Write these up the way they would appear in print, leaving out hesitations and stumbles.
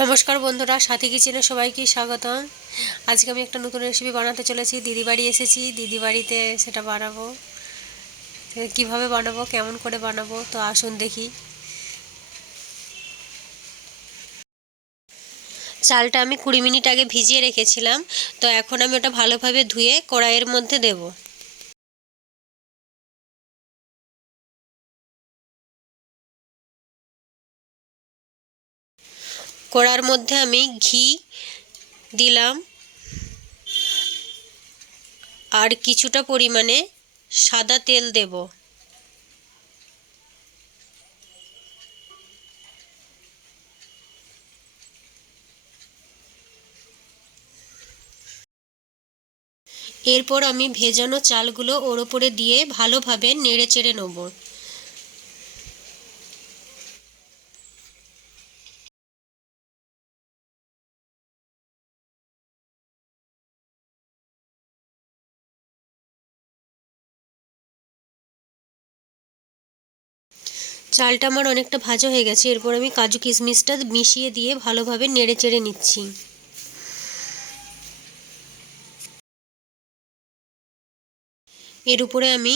নমস্কার বন্ধুরা, সাথী কিচেনে সবাইকে স্বাগতম। আজকে আমি একটা নতুন রেসিপি বানাতে চলেছি। দিদি বাড়ি এসেছি, দিদি বাড়িতে সেটা বানাবো। কিভাবে বানাবো, কেমন করে বানাবো, তো আসুন দেখি। চালটা আমি 20 মিনিট আগে ভিজিয়ে রেখেছিলাম, তো এখন আমি ওটা ভালোভাবে ধুয়ে কড়াইয়ের মধ্যে দেব। কড়ার মধ্যে আমি ঘি দিলাম আর কিছুটা পরিমাণে সাদা তেল দেব। এরপর আমি ভেজানো চালগুলো ওর ওপরে দিয়ে ভালোভাবে নেড়ে চেড়ে নেব। চালটা আমার অনেকটা ভাজা হয়ে গেছে। এরপর আমি কাজু কিশমিশটা মিশিয়ে দিয়ে ভালোভাবে নেড়ে চেড়ে নিচ্ছি। এর উপরে আমি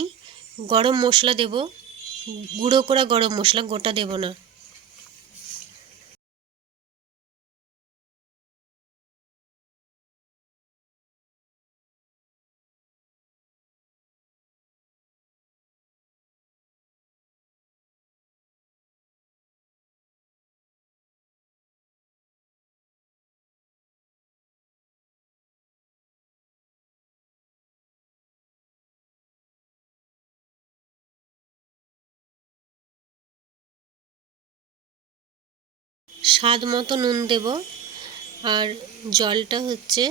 গরম মশলা দেব, গুঁড়ো করা গরম মশলা, গোটা দেব না। স্বাদ মতো নুন দেব, আর জলটা হচ্ছে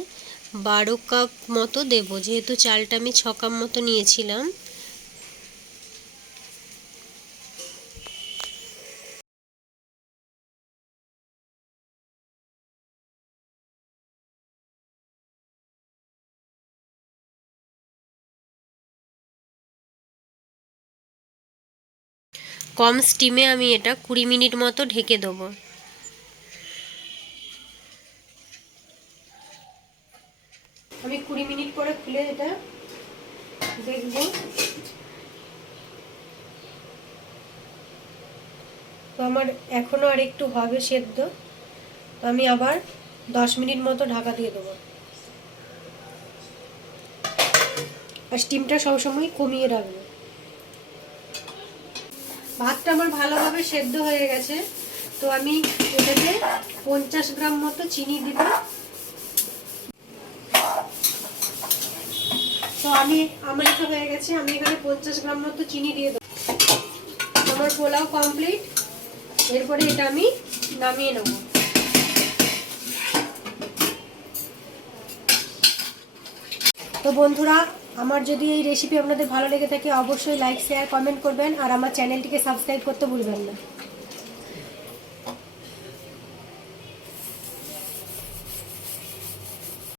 12 কাপ মতো দেব, যেহেতু চালটা আমি 6 কাপ মতো নিয়েছিলাম। কম স্টিমে আমি এটা 20 মিনিট মতো ঢেকে দেবো। আমি 20 মিনিট পরে খুলে এটা দেখব। তো আমার এখনো আর একটু হবে সেদ্ধ, তো আমি আবার 10 মিনিট মতো ঢাকা দিয়ে দেবো। আর স্টিমটা সবসময় কমিয়ে রাখবো। ভাতটা আমার ভালোভাবে সেদ্ধ হয়ে গেছে, তো আমি এটাতে 50 গ্রাম মতো চিনি দিব। তো আমার এটা হয়ে গেছে, আমি এখানে 50 গ্রাম মতো চিনি দিয়ে দেবো। আমার পোলাও কমপ্লিট। এরপরে এটা আমি নামিয়ে নেব। তো বন্ধুরা, আমার যদি এই রেসিপি আপনাদের ভালো লেগে থাকে অবশ্যই লাইক, শেয়ার, কমেন্ট করবেন, আর আমার চ্যানেলটিকে সাবস্ক্রাইব করতে ভুলবেন না।